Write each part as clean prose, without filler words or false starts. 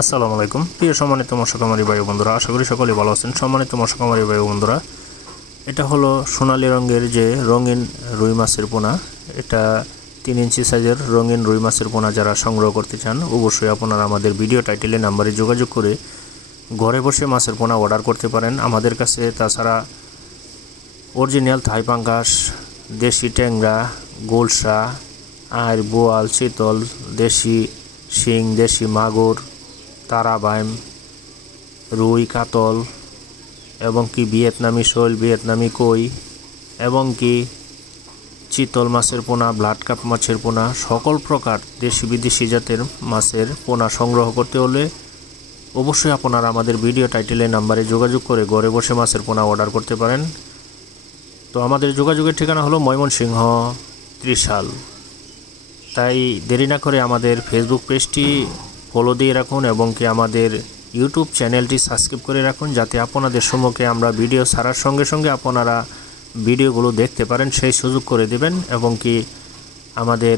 আসসালামু আলাইকুম প্রিয় সম্মানিত মৎস্য খামারি ভাই বন্ধুরা, আশা করি সকলেই ভালো আছেন। সম্মানিত মৎস্য খামারি ভাই বন্ধুরা, এটা হলো সোনালী রঙের যে রঙিন রুই মাছের পোনা। এটা 3 ইঞ্চি সাইজের রঙিন রুই মাছের পোনা যারা সংগ্রহ করতে চান অবশ্যই আপনারা আমাদের ভিডিও টাইটেলে নাম্বারে যোগাযোগ করে ঘরে বসে মাছের পোনা অর্ডার করতে পারেন আমাদের কাছে। তাছাড়া অরিজিনাল থাই পাঙ্গাস, দেশি ট্যাংরা, গোলসা, আর বোয়াল, চিতল, দেশি শিং, দেশি মাগুর, তারাবাইম, রুই, কাতল এবং কি ভিয়েতনামি শোল, ভিয়েতনামি কই এবং কি চিতল মাছের পোনা, ব্লাড কাপ মাছের পোনা, সকল প্রকার দেশি বিদেশি জাতের মাছের পোনা সংগ্রহ করতে হলে অবশ্যই আপনারা আমাদের ভিডিও টাইটেলে নাম্বারে যোগাযোগ করে ঘরে বসে মাছের পোনা অর্ডার করতে পারেন। তো আমাদের যোগাযোগের ঠিকানা হলো ময়মনসিংহ ত্রিশাল। তাই দেরি না করে আমাদের ফেসবুক পেজটি ফলো দিয়ে রাখুন এবং কি আমাদের ইউটিউব চ্যানেলটি সাবস্ক্রাইব করে রাখুন, যাতে আপনাদের সম্মুখে আমরা ভিডিও ছাড়ার সঙ্গে সঙ্গে আপনারা ভিডিওগুলো দেখতে পারেন সেই সুযোগ করে দেবেন। এবং কি আমাদের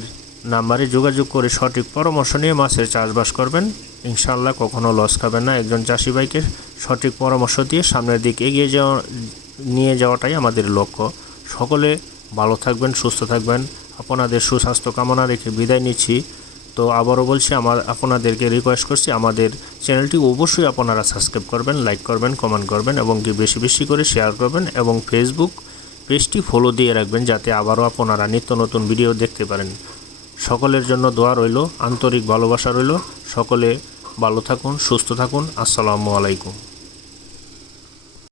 নাম্বারে যোগাযোগ করে সঠিক পরামর্শ নিয়ে মাছের চাষবাস করবেন। ইনশাআল্লাহ কখনো লস খাবেন না। একজন চাষি ভাইকে সঠিক পরামর্শ দিয়ে সামনের দিকে এগিয়ে নিয়ে যাওয়াটাই আমাদের লক্ষ্য। সকলে ভালো থাকবেন, সুস্থ থাকবেন। আপনাদের সুস্বাস্থ্য কামনা রেখে বিদায় নিচ্ছি। তো আবারও বলছি, আপনাদেরকে রিকোয়েস্ট করছি আমাদের চ্যানেলটি অবশ্যই আপনারা সাবস্ক্রাইব করবেন, লাইক করবেন, কমেন্ট করবেন এবং কি বেশি বেশি করে শেয়ার করবেন এবং ফেসবুক পেজটি ফলো দিয়ে রাখবেন, যাতে আবারও আপনারা নিত্য নতুন ভিডিও দেখতে পারেন। সকলের জন্য দোয়া রইল, আন্তরিক ভালোবাসা রইল। সকলে ভালো থাকুন, সুস্থ থাকুন। আসসালামু আলাইকুম।